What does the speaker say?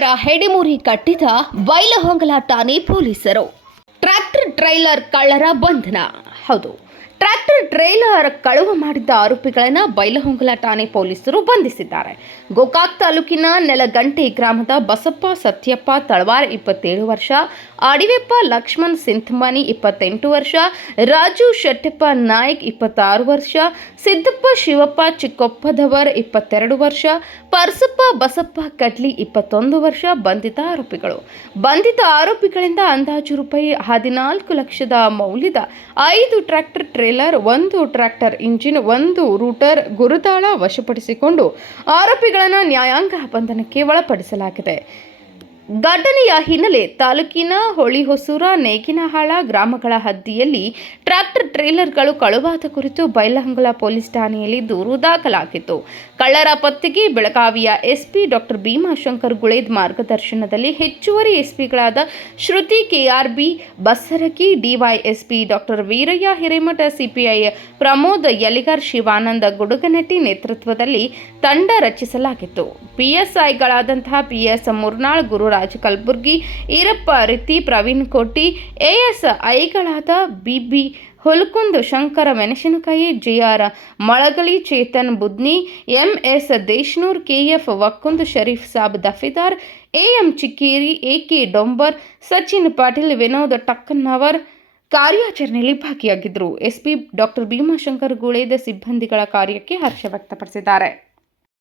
ಗೆಳೆಯರ ಹೆಡಿಮುರಿ ಕಟ್ಟಿದ ಬೈಲಹೊಂಗಲ ಠಾಣೆ ಪೊಲೀಸರು. ಟ್ರ್ಯಾಕ್ಟರ್ ಟ್ರೈಲರ್ ಕಳ್ಳರ ಬಂಧನ. ಹೌದು, ಟ್ರ್ಯಾಕ್ಟರ್ ಟ್ರೈಲರ್ ಕಳವು ಮಾಡಿದ್ದ ಆರೋಪಿಗಳನ್ನು ಬೈಲಹೊಂಗಲ ಠಾಣೆ ಪೊಲೀಸರು ಬಂಧಿಸಿದ್ದಾರೆ. ಗೋಕಾಕ್ ತಾಲೂಕಿನ ನೆಲಗಂಟೆ ಗ್ರಾಮದ ಬಸಪ್ಪ ಸತ್ಯಪ್ಪ ತಳವಾರ್ 27 ವರ್ಷ, ಅಡಿವೆಪ್ಪ ಲಕ್ಷ್ಮಣ್ ಸಿಂಥಮನಿ 28 ವರ್ಷ, ರಾಜು ಶೆಟ್ಟಪ್ಪ ನಾಯ್ಕ್ 26 ವರ್ಷ, ಸಿದ್ದಪ್ಪ ಶಿವಪ್ಪ ಚಿಕ್ಕೊಪ್ಪದವರ್ 22 ವರ್ಷ, ಪರ್ಸಪ್ಪ ಬಸಪ್ಪ ಕಡ್ಲಿ 21 ವರ್ಷ ಬಂಧಿತ ಆರೋಪಿಗಳು. ಬಂಧಿತ ಆರೋಪಿಗಳಿಂದ ಅಂದಾಜು ರೂಪಾಯಿ 14 ಲಕ್ಷದ ಮೌಲ್ಯದ 5 ಟ್ರ್ಯಾಕ್ಟರ್ ಟ್ರೇಲರ್, 1 ಟ್ರ್ಯಾಕ್ಟರ್ ಇಂಜಿನ್, 1 ರೂಟರ್ ಗುರುತಾಳ ವಶಪಡಿಸಿಕೊಂಡು ಆರೋಪಿಗಳನ್ನು ನ್ಯಾಯಾಂಗ ಬಂಧನಕ್ಕೆ ಒಳಪಡಿಸಲಾಗಿದೆ. ಘಟನೆಯ ಹಿನ್ನೆಲೆ ತಾಲೂಕಿನ ಹೊಳಿಹೊಸೂರ, ನೇಗಿನಹಾಳ ಗ್ರಾಮಗಳ ಹದ್ದಿಯಲ್ಲಿ ಟ್ರ್ಯಾಕ್ಟರ್ ಟ್ರೇಲರ್ಗಳು ಕಳುವಾದ ಕುರಿತು ಬೈಲಹೊಂಗಲ ಪೊಲೀಸ್ ಠಾಣೆಯಲ್ಲಿ ದೂರು ದಾಖಲಾಗಿತ್ತು. ಕಳ್ಳರ ಪತ್ತೆಗೆ ಬೆಳಗಾವಿಯ ಎಸ್ಪಿ ಡಾಕ್ಟರ್ ಭೀಮಾಶಂಕರ್ ಗುಳೇದ್ ಮಾರ್ಗದರ್ಶನದಲ್ಲಿ ಹೆಚ್ಚುವರಿ ಎಸ್ಪಿಗಳಾದ Shruti KRB Basaragi, DYSP doctor Veerayya Hiremath, CPI Pramod Yaligar, Shivananda Gudugnatti ನೇತೃತ್ವದಲ್ಲಿ ತಂಡ ರಚಿಸಲಾಗಿತ್ತು. ಪಿಎಸ್ಐಗಳಾದಂತಹ ಪಿಎಸ್ ಮುರ್ನಾಳ್, ಗುರುರಾಜ್ ಕಲಬುರ್ಗಿ, ಈರಪ್ಪ ರಿತಿ, ಪ್ರವೀಣ್ ಕೋಟಿ, ಎಎಸ್ಐಗಳಾದ BB Hulkund, Shankara Menasinakayi, GR Malagali, Chetan Budni, MS Deshnur, KF Vakkund, Sharif Sab Dafedar, AM Chikkeri, AK Dombar, Sachin Patil, Vinod Takkannavar ಕಾರ್ಯಾಚರಣೆಯಲ್ಲಿ ಭಾಗಿಯಾಗಿದ್ದರು. ಎಸ್ಪಿ ಡಾಕ್ಟರ್ ಭೀಮಾಶಂಕರ್ ಗುಳೇದ್ ಸಿಬ್ಬಂದಿಗಳ ಕಾರ್ಯಕ್ಕೆ ಹರ್ಷ ವ್ಯಕ್ತಪಡಿಸಿದ್ದಾರೆ.